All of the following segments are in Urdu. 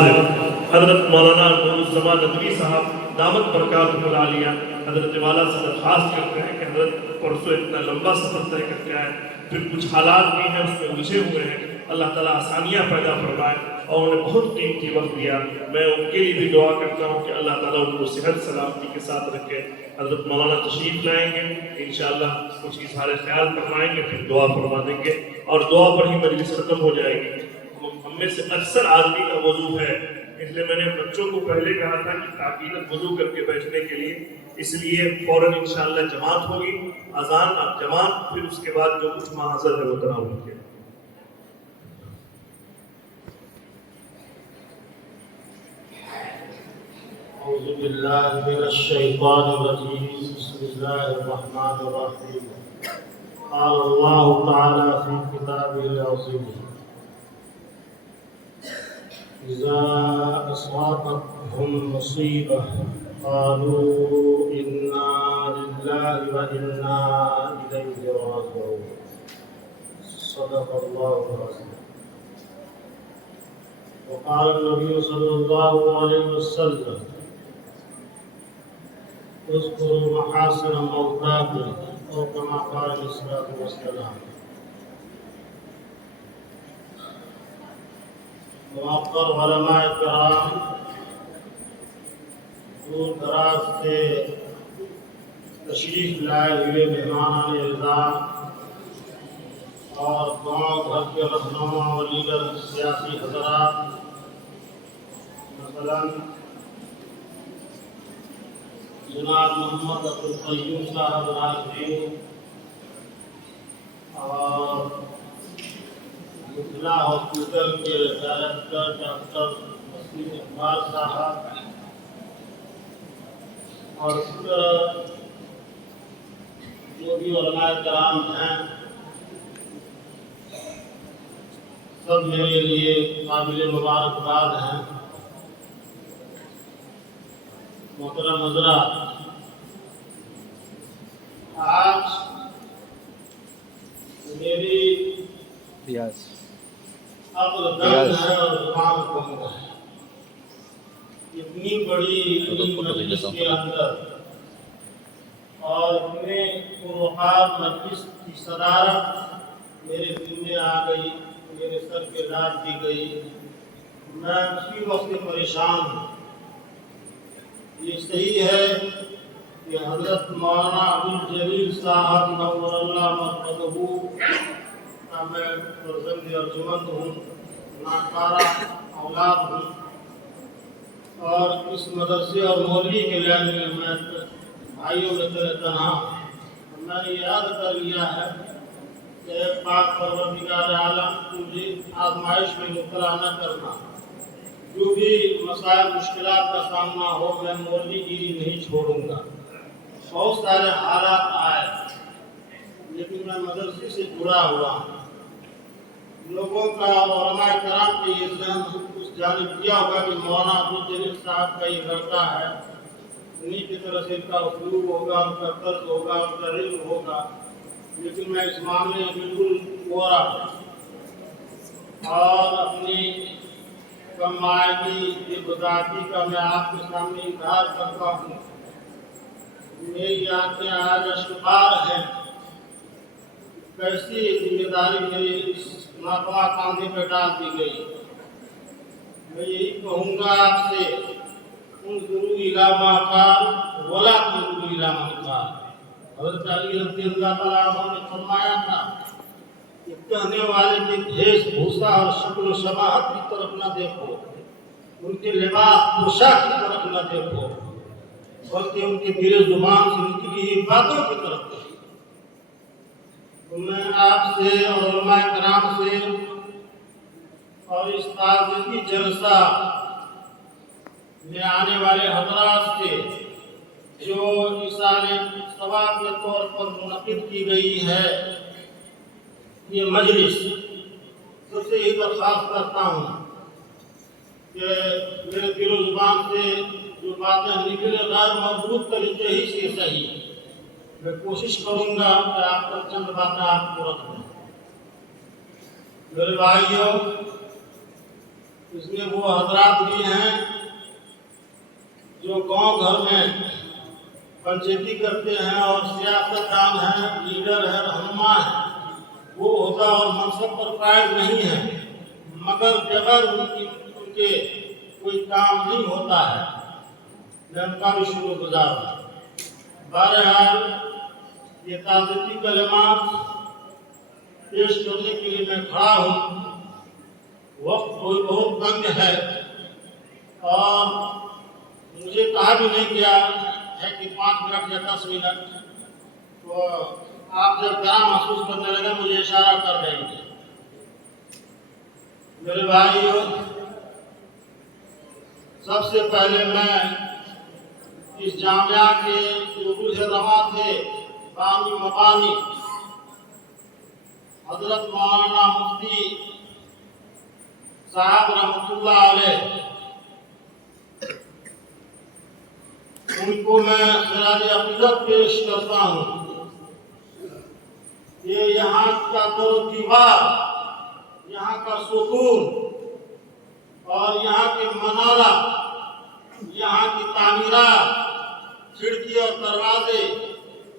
حضرت مولانا نورالزمان ندوی صاحب دامت برکاتہ العالیہ حضرت والا سے درخواست کرتے ہیں کہ حضرت پرسوں اتنا لمبا سفر طے کر کے آئے، پھر کچھ حالات بھی ہیں اس میں الجھے ہوئے ہیں، اللہ تعالیٰ آسانیاں پیدا فرمائے، اور انہیں بہت قیمتی وقت دیا۔ میں ان کے لیے بھی دعا کرتا ہوں کہ اللہ تعالیٰ ان کو صحت سلامتی کے ساتھ رکھے۔ حضرت مولانا تشریف لائیں گے، انشاءاللہ کچھ اظہار خیال فرمائیں گے، پھر دعا فرما دیں گے، اور دعا پر ہی مجلس ختم ہو جائے گی۔ ہم میں سے اکثر آدمی کا وضو ہے، اس لیے میں نے بچوں کو پہلے کہا تھا کہ تاکید وضو کر کے بیٹھنے کے لیے، اس لیے فوراً انشاءاللہ جماعت ہوگی، اذان اب جماعت، پھر اس کے بعد جو کچھ محاضر ہے وہ تناول کے۔ اعوذ باللہ من الشیطان الرجیم، بسم اللہ الرحمن الرحیم۔ قال اللہ تعالی فی کتابہ العظیم: اذا اصابتهم مصیبہ قالوا انا للہ وانا الیہ راجعون۔ صدق اللہ العظیم۔ وقال النبی صلی اللہ علیہ وسلم: اذکروا محاسن موتاکم، اور کما قال علیہ الصلوۃ والسلام۔ معقر علماء کرام، دور دراز سے تشریف لائے ہوئے مہمان اعزاز اور گاؤں گھر کے رہنما اور لیڈر سیاسی حضرات، مثلاً جناب محمد عبدالقیوم صاحب راجوی اور ضلع ہاسپٹل کے ڈائریکٹر ڈاکٹر مسعود اقبال صاحب، اور اس طرح جو بھی علماء کرام ہیں، سب میرے لیے قابل مبارکباد ہیں۔ محترم حضرات، آج میری عقل دنگ ہے اور زبان گنگ ہے۔ اتنی بڑی مجلس کے اندر اور اتنے پروقار مجلس کی صدارت میرے ذمے آ گئی، میرے سر پہ ڈال دی گئی، میں اسی وقت پریشان ہوں۔ یہ صحیح ہے کہ حضرت مولانا عبدالجلیل صاحب نور اللہ مرقدہ کا میں فرزند ارجمند ہوں، ناکارہ اولاد ہوں، اور اس مدرسے اور مولوی کے لائن میں بھائیوں میں تنہا ہوں۔ میں نے یاد کر لیا ہے کہ پاک پروردگار عالم مجھے آزمائش میں مبتلا نہ کرنا، جو بھی مسائل مشکلات کا سامنا ہو میں مولوی گیری نہیں چھوڑوں گا۔ بہت سارے حالات آئے، لیکن میں مدرسے سے جڑا ہوا ہوں۔ لوگوں کا اور علماء کرام کے یہ ذہن اس جانب کیا ہوگا کہ مولانا عبدالجلیل صاحب کا یہ لڑکا ہے، انہیں کی طرح سے ان کا اسلوب ہوگا، ان کا طرز ہوگا، ان کا علم ہوگا، لیکن میں اس معاملے میں بالکل گورا ہوں، اور اپنی کم آئیگی کی بذاتی کا میں آپ کے سامنے اظہار کرتا ہوں۔ میری آنکھیں آج اشکبار ہیں، کیسی ذمہ داری میری اس ناپاہ کاندھے پہ ڈال دی گئی۔ میں یہی کہوں گا آپ سے، انظروا الی ما قال ولا تنظروا الی من قال۔ حضرت علی رضی اللہ تعالیٰ عنہ نے فرمایا تھا کہ کہنے والے کے بھیس بھوسا اور شکل و شباہت کی طرف نہ دیکھو، ان کے لباس پوشاک کی طرف نہ دیکھو، بلکہ ان کے دل زبان سے نکلی ہوئی باتوں کی طرف دیکھو۔ تو میں آپ سے اور علماء کرام سے اور اس تعزیتی جلسہ میں آنے والے حضرات سے جو ایصال ثواب کے طور پر منعقد کی گئی ہے یہ مجلس، سب سے یہ درخواست کرتا ہوں کہ میرے دل و زبان سے جو باتیں نکلے غیر مربوط طریقے ہی سے صحیح، میں کوشش کروں گا کہ آپ پر چند باتیں آپ کو رکھ دوں۔ میرے بھائیوں، اس میں وہ حضرات بھی ہیں جو گاؤں گھر میں پنچیتی کرتے ہیں اور سیاست دان ہیں، لیڈر ہے، رہنما ہے، وہ عہدہ اور منصب پر فائز نہیں ہے، مگر بغیر ان کے کوئی کام نہیں ہوتا ہے، میں ان کا بھی شکر گزار ہوں۔ بہرحال یہ تعزیتی کلمات پیش کرنے کے لیے میں کھڑا ہوں، وقت کوئی بہت تنگ ہے اور مجھے کہا بھی نہیں گیا ہے کہ 5 منٹ یا 10 منٹ، تو آپ جب گرم محسوس کرنے لگے مجھے اشارہ کر رہے ہیں۔ میرے بھائیو، سب سے پہلے میں اس جامعہ کے جو روح رواں تھے، بانی مبانی حضرت مولانا مفتی صاحب رحمۃ اللہ علیہ، ان کو میں خراج عقیدت پیش کرتا ہوں کہ یہاں کا در و دیوار، یہاں کا ستون اور یہاں کے منارہ، یہاں کی تعمیرات، کھڑکی اور دروازے،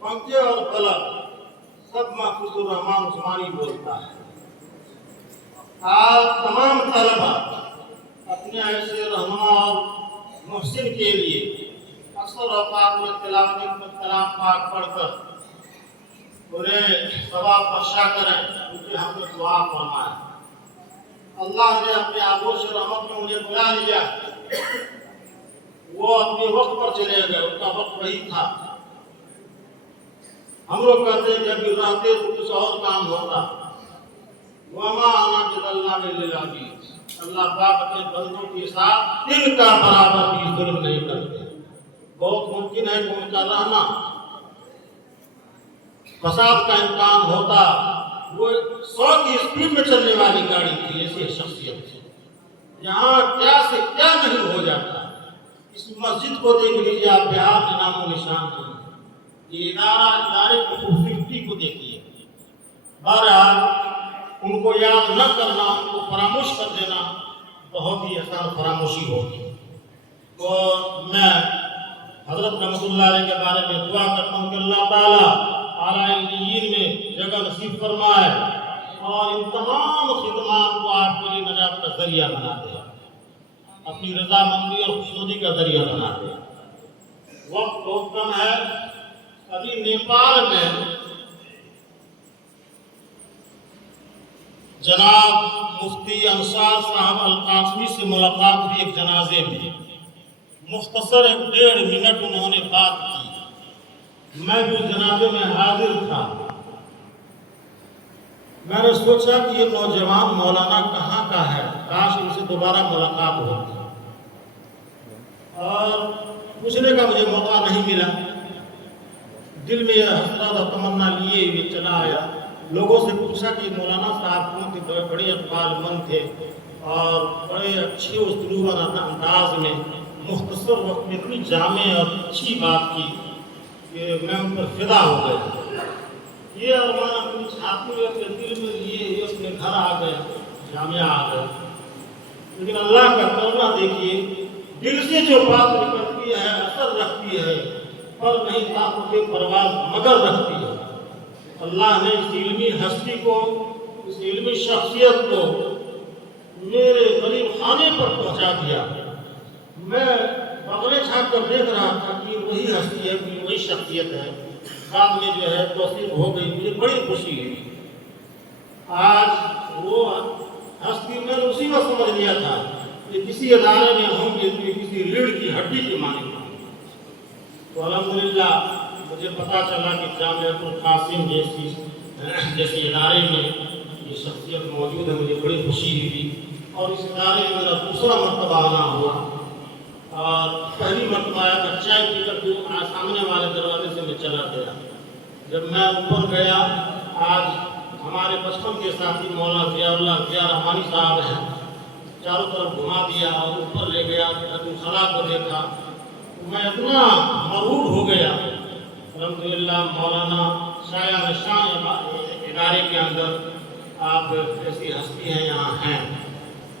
پنکھے اور بلب، سب محفوظ الرحمان عثمانی بولتا ہے۔ آپ تمام طلبہ اپنے ایسے رہنما اور محسن کے لیے اکثر اوقات میں تلاوت کلام پاک پڑھ کر انہیں ثواب بخشا کریں، کیونکہ ہم نے دعا فرمایا۔ اللہ نے اپنے آغوش رحمت میں انہیں بلا لیا، وہ اپنے وقت پر چلے گئے، ان کا وقت وہی تھا۔ ہم لوگ کہتے ہیں کہ ابھی رہتے تو کچھ اور کام ہوتا۔ وَمَا أَنَا بِظَلَّامٍ لِّلْعَبِيدِ، اللہ پاک اپنے بندوں کے ساتھ ان کا برابر بھی ظلم نہیں کرتے۔ بہت ممکن ہے کہ ان کا رہنا فساد کا امکان ہوتا، وہ 100 کی اسپیڈ میں چلنے والی گاڑی تھی، ایسی شخصیت تھی، یہاں کیا سے کیا نہیں ہو جاتا۔ اس مسجد کو دیکھ لیجیے آپ، بہار میں نام و نشان نہیں، یہ ادارے کی خوبصورتی کو دیکھیے۔ بہرحال ان کو یاد نہ کرنا، ان کو فراموش کر دینا بہت ہی آسان فراموشی ہوگی۔ اور میں حضرت رحمۃ اللہ علیہ کے بارے میں دعا کرتا ہوں کہ اللہ تعالیٰ اعلیٰ علیین میں جگہ نصیب فرمائے اور ان تمام خدمات کو آپ کے لیے نجات کا ذریعہ بنا دے، اپنی رضامندی اور خوشنودی کا ذریعہ بنا دے۔ وقت بہت کم ہے۔ ابھی نیپال میں جناب مفتی انصار صاحب القاسمی سے ملاقات ہوئی ایک جنازے میں، مختصر 1.5 منٹ انہوں نے بات کی، میں بھی اس جنازے میں حاضر تھا۔ میں نے سوچا کہ یہ نوجوان مولانا کہاں کا ہے، کاش ان سے دوبارہ ملاقات ہوتی، اور پوچھنے کا مجھے موقع نہیں ملا۔ دل میں یہ حسرت اور تمنا لیے ہوئے چلا آیا، لوگوں سے پوچھا کہ مولانا صاحب کون تھے، بڑے اقبال مند تھے اور بڑے اچھے اسلوب اور انداز میں مختصر وقت میں اتنی جامع اور اچھی بات کی کہ میں ان پر فدا ہو گیا۔ یہ ارمان اپنی چھاتی میں اپنے دل میں لیے اپنے گھر آ گئے، جامعہ آ گئے، لیکن اللہ کا کرنا دیکھیے، دل سے جو بات نکلتی ہے اثر رکھتی ہے، پر نہیں طاقت پرواز مگر رکھتی ہے۔ اللہ نے اس علمی ہستی کو، اس علمی شخصیت کو میرے غریب خانے پر پہنچا دیا۔ میں بغلے چھاپ کر دیکھ رہا تھا کہ وہی ہستی ہے، وہی شخصیت ہے، بعد میں جو ہے توصیف ہو گئی، مجھے بڑی خوشی ہوئی۔ آج وہ ہستی میں اسی میں سمجھ لیا تھا کہ کسی ادارے میں ہوں گے تو کسی ریڑھ کی ہڈی کے مانند ہوں۔ تو الحمدللہ مجھے پتا چلا کہ جامعۃ القاسم جیسی ادارے میں یہ شخصیت موجود ہے، مجھے بڑی خوشی ہوئی، اور اس ادارے میں میرا دوسرا مرتبہ آنا ہوا، اور پہلی مرتبہ آیا تھا چائے پی کر سامنے والے دروازے سے میں چلا گیا۔ جب میں اوپر گیا، آج ہمارے بچپن کے ساتھی مولانا ضیاء رحمانی صاحب ہیں، چاروں طرف گھما دیا اور اوپر لے گیا، خلا کو دیکھا، میں اتنا مرعوب ہو گیا۔ الحمدللہ مولانا شایع نشان ادارے کے اندر آپ ایسی ہستی ہیں، یہاں ہیں،